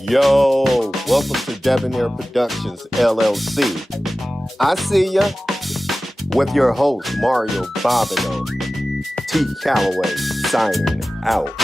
Yo, welcome to Debonair Productions, LLC. I see ya with your host, Mario Bobino. T. Calloway signing out.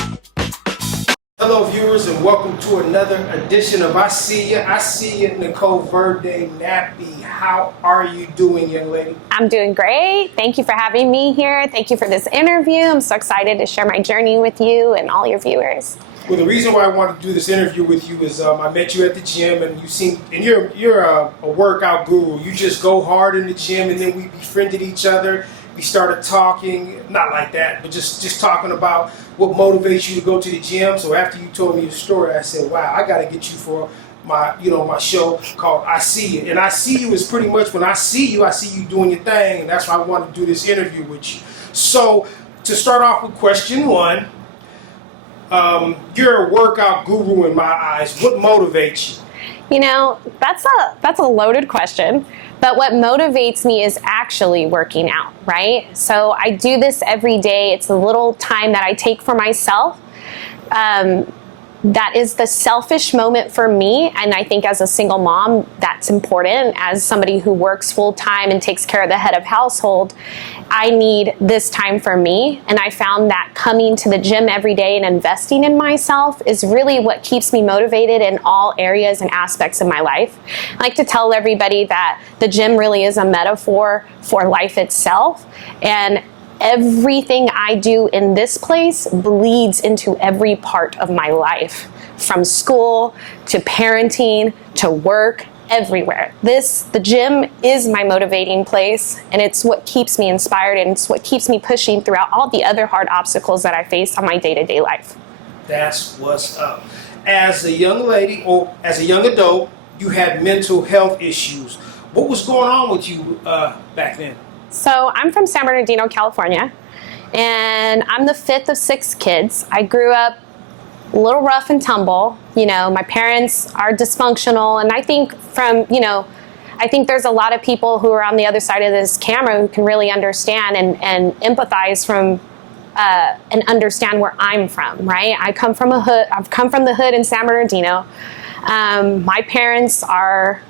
Hello viewers and welcome to another edition of I See Ya. I see ya, Nicole Valverde Nappi. How are you doing, young lady? I'm doing great. Thank you for having me here. Thank you for this interview. I'm so excited to share my journey with you and all your viewers. Well, the reason why I wanted to do this interview with you is I met you at the gym, and you're a workout guru. You just go hard in the gym, and then we befriended each other. We started talking, not like that, but just talking about what motivates you to go to the gym. So after you told me your story, I said, wow, I got to get you for my show called I See You. And I See You is pretty much when I see you doing your thing, and that's why I want to do this interview with you. So to start off with question one, you're a workout guru in my eyes. What motivates you? You know, that's a loaded question, but what motivates me is actually working out, right? So I do this every day. It's a little time that I take for myself. That is the selfish moment for me, and I think as a single mom, that's important. As somebody who works full-time and takes care of the head of household, I need this time for me, and I found that coming to the gym every day and investing in myself is really what keeps me motivated in all areas and aspects of my life. I like to tell everybody that the gym really is a metaphor for life itself, and everything I do in this place bleeds into every part of my life, from school to parenting to work, everywhere. The gym is my motivating place, and it's what keeps me inspired, and it's what keeps me pushing throughout all the other hard obstacles that I face on my day-to-day life. That's what's up. As a young lady, or as a young adult, you had mental health issues. What was going on with you back then? So I'm from San Bernardino, California, and I'm the fifth of 6 kids. I grew up a little rough and tumble. You know, my parents are dysfunctional, and I think I think there's a lot of people who are on the other side of this camera who can really understand and empathize and understand where I'm from, right? I've come from the hood in San Bernardino. My parents are,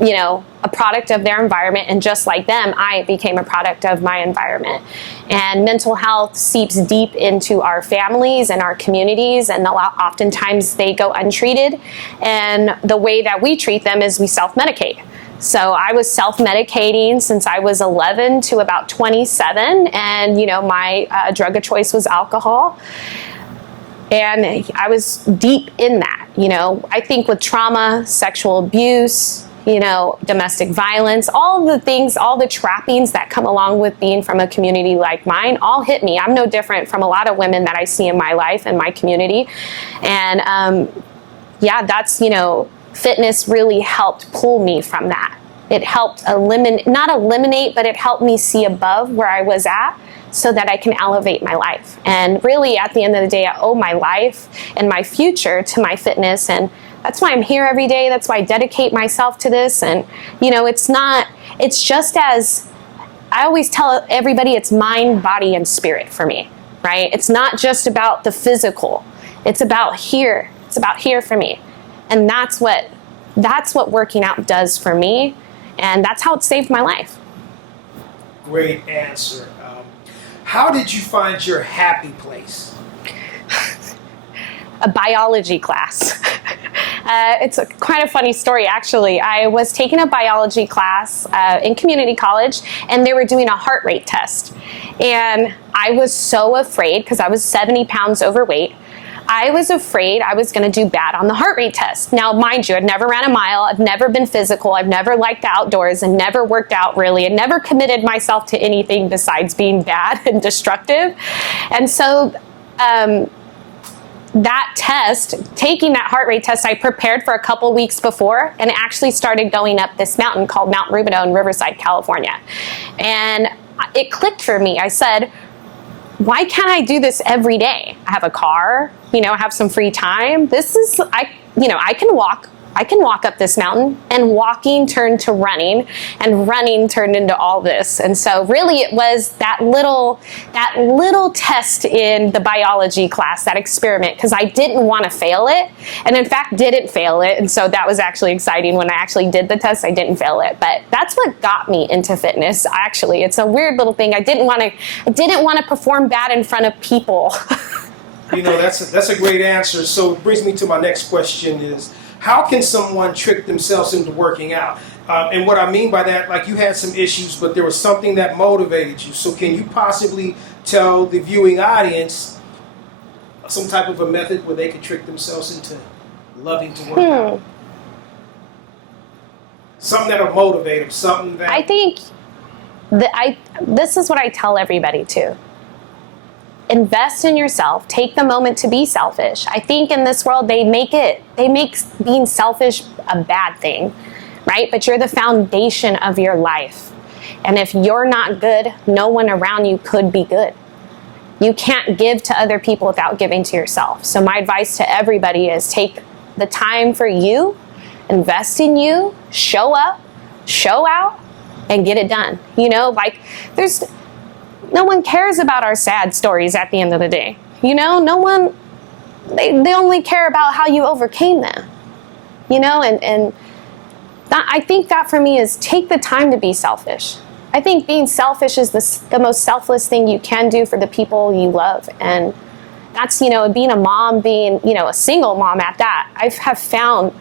a product of their environment, and just like them, I became a product of my environment. And mental health seeps deep into our families and our communities, and oftentimes they go untreated. And the way that we treat them is we self-medicate. So I was self-medicating since I was 11 to about 27, and my drug of choice was alcohol. And I was deep in that. I think with trauma, sexual abuse, domestic violence, all the things, all the trappings that come along with being from a community like mine all hit me. I'm no different from a lot of women that I see in my life and my community. And that's, fitness really helped pull me from that. It helped not eliminate, but it helped me see above where I was at so that I can elevate my life. And really, at the end of the day, I owe my life and my future to my fitness, and that's why I'm here every day. That's why I dedicate myself to this. And, it's just as I always tell everybody, it's mind, body, and spirit for me, right? It's not just about the physical. It's about here. It's about here for me. And that's what working out does for me. And that's how it saved my life. Great answer. How did you find your happy place? A biology class. It's quite a funny story, actually. I was taking a biology class in community college, and they were doing a heart rate test. And I was so afraid, because I was 70 pounds overweight. I was afraid I was going to do bad on the heart rate test. Now, mind you, I've never ran a mile. I've never been physical. I've never liked the outdoors and never worked out really, and never committed myself to anything besides being bad and destructive. And so that test, taking that heart rate test, I prepared for a couple weeks before, and actually started going up this mountain called Mount Bobino in Riverside, California. And it clicked for me. I said, why can't I do this every day? I have a car, I have some free time. I can walk I can walk up this mountain. And walking turned to running, and running turned into all this. And so really it was that little test in the biology class, that experiment, because I didn't want to fail it. And in fact, didn't fail it. And so that was actually exciting. When I actually did the test, I didn't fail it. But that's what got me into fitness. Actually, it's a weird little thing. I didn't want to perform bad in front of people. You know, that's a great answer. So it brings me to my next question is, how can someone trick themselves into working out? And what I mean by that, like you had some issues, but there was something that motivated you. So can you possibly tell the viewing audience some type of a method where they could trick themselves into loving to work out? Something that'll motivate them, something that... I think this is what I tell everybody too. Invest in yourself. Take the moment to be selfish. I think in this world they make being selfish a bad thing, right? But you're the foundation of your life. And if you're not good, no one around you could be good. You can't give to other people without giving to yourself. So my advice to everybody is take the time for you, invest in you, show up, show out, and get it done. You know, like no one cares about our sad stories at the end of the day. You know, no one, they only care about how you overcame them. You know, and that, I think that for me is take the time to be selfish. I think being selfish is the most selfless thing you can do for the people you love. And that's, you know, being a mom, being, you know, a single mom at that, I have found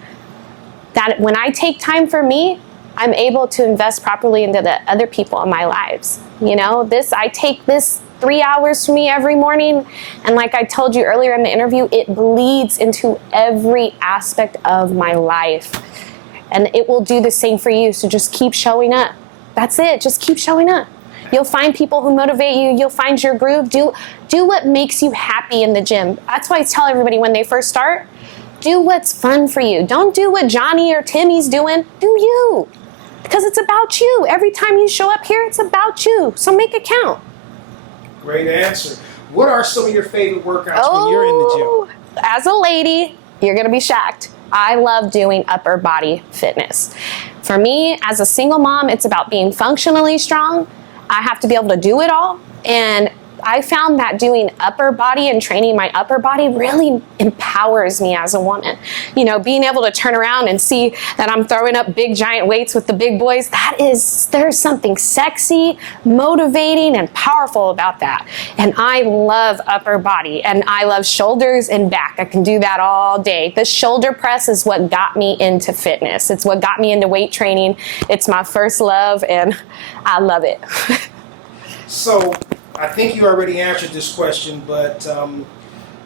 that when I take time for me, I'm able to invest properly into the other people in my lives. You know, I take this 3 hours for me every morning, and like I told you earlier in the interview, it bleeds into every aspect of my life. And it will do the same for you, so just keep showing up. That's it, just keep showing up. You'll find people who motivate you, you'll find your groove. Do what makes you happy in the gym. That's why I tell everybody when they first start, do what's fun for you. Don't do what Johnny or Timmy's doing, do you. Because it's about you. Every time you show up here, it's about you. So make it count. Great answer. What are some of your favorite workouts when you're in the gym? As a lady, you're going to be shocked. I love doing upper body fitness. For me, as a single mom, it's about being functionally strong. I have to be able to do it all. And I found that doing upper body and training my upper body really empowers me as a woman. You know, being able to turn around and see that I'm throwing up big giant weights with the big boys, there's something sexy, motivating, and powerful about that. And I love upper body, and I love shoulders and back. I can do that all day. The shoulder press is what got me into fitness. It's what got me into weight training. It's my first love, and I love it. So, I think you already answered this question, but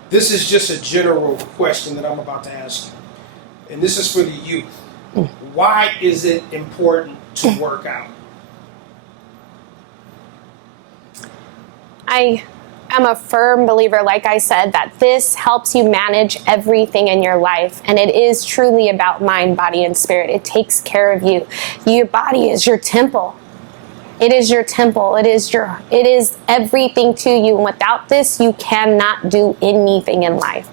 this is just a general question that I'm about to ask you. And this is for the youth. Why is it important to work out? I am a firm believer, like I said, that this helps you manage everything in your life. And it is truly about mind, body, and spirit. It takes care of you. Your body is your temple. It is your temple. It is everything to you. And without this, you cannot do anything in life.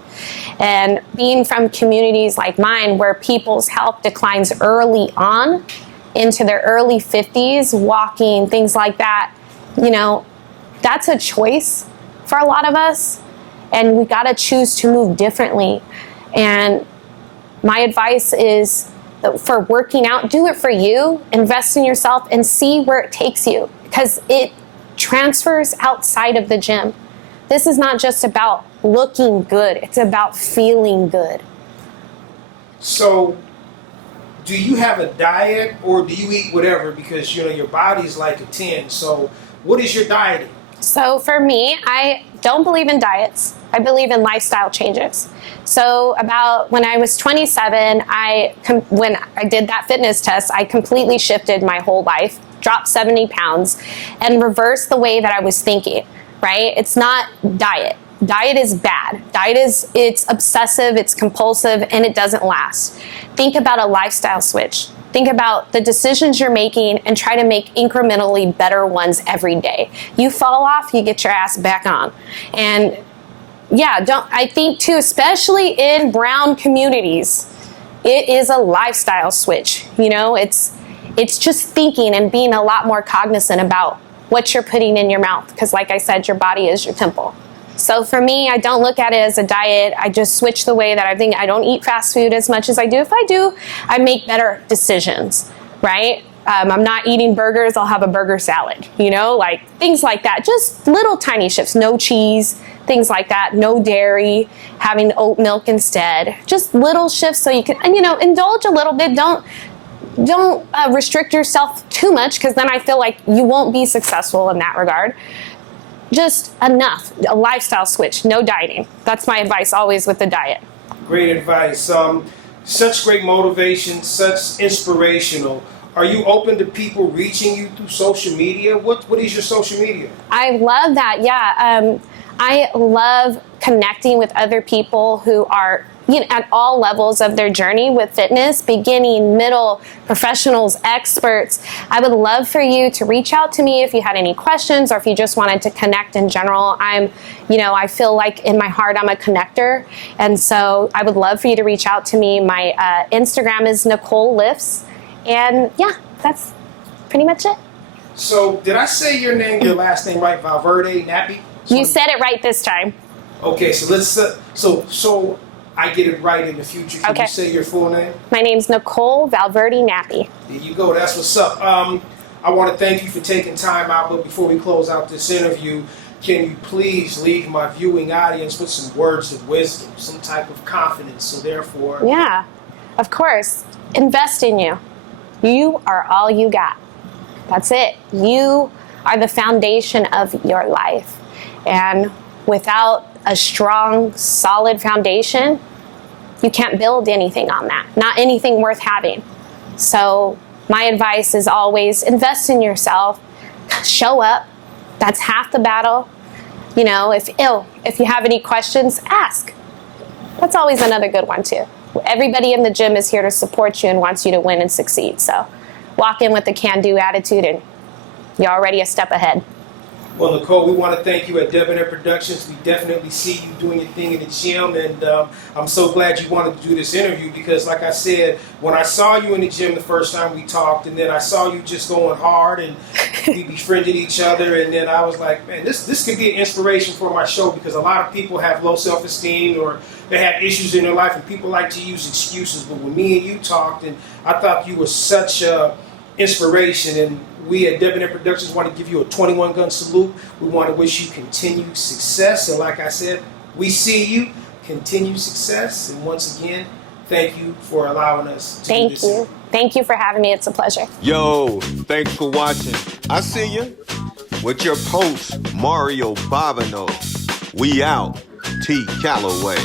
And being from communities like mine, where people's health declines early on into their early 50s, walking, things like that, you know, that's a choice for a lot of us. And we got to choose to move differently. And my advice is, for working out, do it for you, invest in yourself, and see where it takes you, because it transfers outside of the gym. This is not just about looking good, it's about feeling good. So, do you have a diet, or do you eat whatever? Because, you know, your body's like a 10. So, what is your diet? So for me, I don't believe in diets. I believe in lifestyle changes. So about when I was 27, when I did that fitness test, I completely shifted my whole life, dropped 70 pounds, and reversed the way that I was thinking, right? It's not diet. Diet is bad. It's obsessive, it's compulsive, and it doesn't last. Think about a lifestyle switch. Think about the decisions you're making and try to make incrementally better ones every day. You fall off, you get your ass back on. And yeah, I think too, especially in brown communities, it is a lifestyle switch. You know, it's just thinking and being a lot more cognizant about what you're putting in your mouth. Because like I said, your body is your temple. So for me, I don't look at it as a diet. I just switch the way that I think. I don't eat fast food as much as I do. If I do, I make better decisions, right? I'm not eating burgers. I'll have a burger salad, you know, like things like that. Just little tiny shifts. No cheese, things like that. No dairy, having oat milk instead. Just little shifts so you can, and, you know, indulge a little bit. Don't restrict yourself too much, because then I feel like you won't be successful in that regard. Just enough, a lifestyle switch, no dieting. That's my advice always with the diet. Great advice. Such great motivation, such inspirational. Are you open to people reaching you through social media? What is your social media? I love that, yeah. I love connecting with other people who are, you know, at all levels of their journey with fitness, beginning, middle, professionals, experts. I would love for you to reach out to me if you had any questions or if you just wanted to connect in general. I feel like in my heart I'm a connector, and so I would love for you to reach out to me. My Instagram is Nicole Lifts, and yeah, that's pretty much it. So did I say your last name right, Valverde Nappi? You said it right this time. Okay, so let's so I get it right in the future. Can you say your full name? My name's Nicole Valverde Nappi. There you go. That's what's up. I want to thank you for taking time out, but before we close out this interview, can you please leave my viewing audience with some words of wisdom, some type of confidence? So therefore... Yeah, of course. Invest in you. You are all you got. That's it. You are the foundation of your life. And without a strong, solid foundation, you can't build anything on that. Not anything worth having. So my advice is always invest in yourself. Show up. That's half the battle. You know, if you have any questions, ask. That's always another good one too. Everybody in the gym is here to support you and wants you to win and succeed. So walk in with the can-do attitude and you're already a step ahead. Well, Nicole, we want to thank you at Debonair Productions. We definitely see you doing your thing in the gym, and I'm so glad you wanted to do this interview because, like I said, when I saw you in the gym the first time we talked, and then I saw you just going hard, and we befriended each other, and then I was like, man, this could be an inspiration for my show because a lot of people have low self-esteem or they have issues in their life, and people like to use excuses. But when me and you talked, and I thought you were such a inspiration, and we at Debonair Productions want to give you a 21 gun salute. We want to wish you continued success, and like I said, we see you, continued success, and once again, thank you for allowing us to do this. Thank you. Thank you for having me. It's a pleasure. Yo, thanks for watching. I see you with your host, Mario Bobino. We out. T. Calloway.